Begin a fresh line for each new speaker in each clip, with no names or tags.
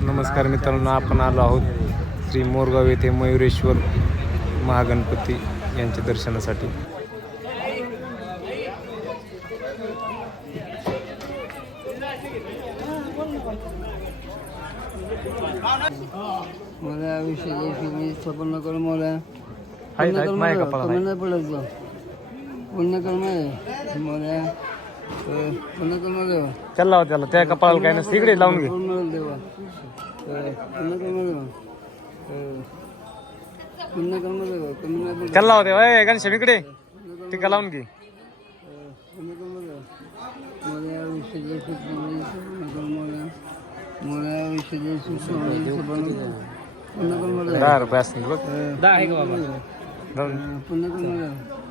नमस्कार मित्रांनो आपण आलो
आहोत
श्री मोरगाव येथे मयुरेश्वर महागणपती यांच्या दर्शनासाठी.
मला फिरणी स्थापन मला. करा.
नाही
पडायचं पुण्यकर्म आहे मला पुण्यकर्म
त्याला लावा त्याला. त्या कपाळाला काय नसतं. इकडे लावून घे. त्याला लावा देवा. घनश्याम इकडे. टीका लावून घे. दहा रुपये असतील बघ. जाऊन.
पुण्यकर्म पुण्यकर्म मोऱ्या आयुष्य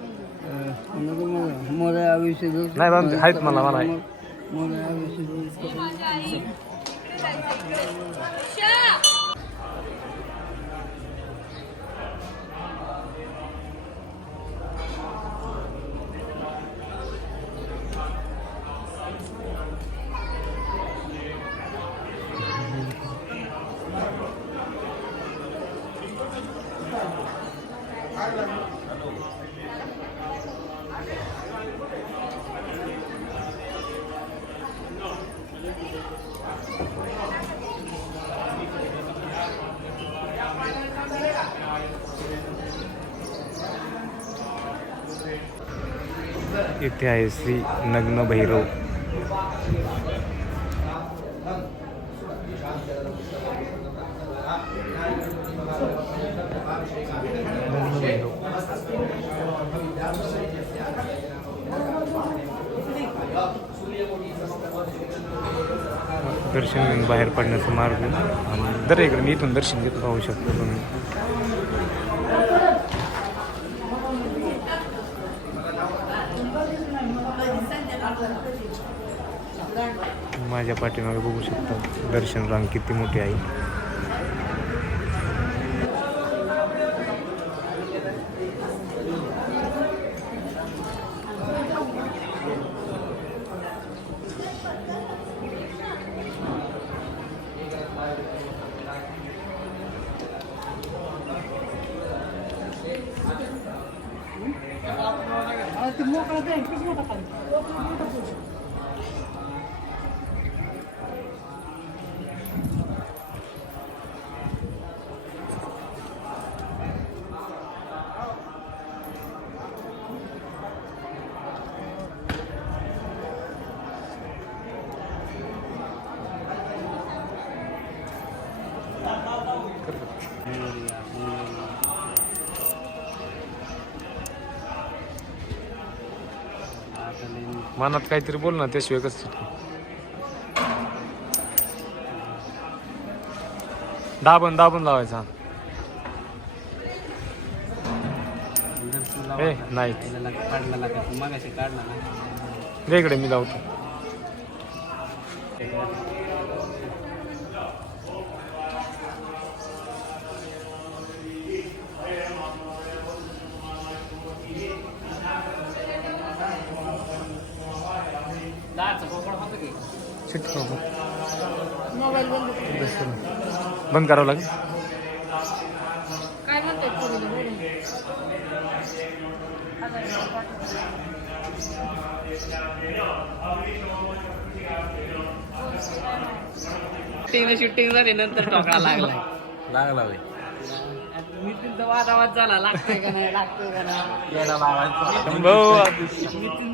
नाही मॅम आहेत मला मला आहे.
आयुष्य
इथे आहे श्री नग्न भैरव. दर्शन घेऊन बाहेर पडण्याचा मार्ग दर इकडे मी इथून दर्शन घेत पाहू शकतो तुम्ही. माझ्या पाठीमागे बघू शकता. दर्शन रांग किती मोठी आहे. ってもう体
が引きしなかったんです。
Yeah, yeah, yeah.
मनात काहीतरी बोल ना त्याशिवाय कसं? सुटतं? दाबण लावायचा.
ए नाही.
दे इकडे मी लावतो. बंद करावं लागेल?
काय?
शूटिंग शूटिंग झाली नंतर टोकळा लागला
लागला
होय. नितीनचा वादावाद झाला लागतोय का नाही लागतोय का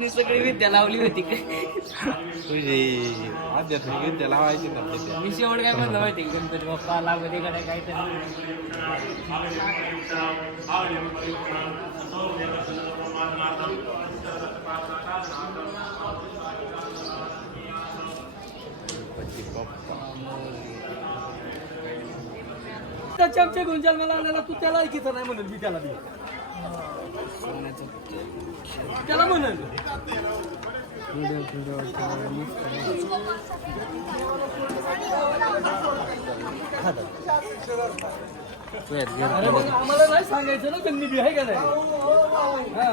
सगळी विद्या लावली होती काय
तुझी आध्यात्मिक विद्या लावायची ना तिथे.
मी शेवट काय म्हणलं माहिती का? गणपती बाप्पा लागू कडे काहीतरी
आता चमचे घेऊन जन्माला आलेला तू त्याला ऐकायचं नाही म्हणेल मी त्याला बी
त्याला
म्हणेल अरे
मग
आम्हाला नाही सांगायचं ना त्यांनी बी आहे का नाही? हा.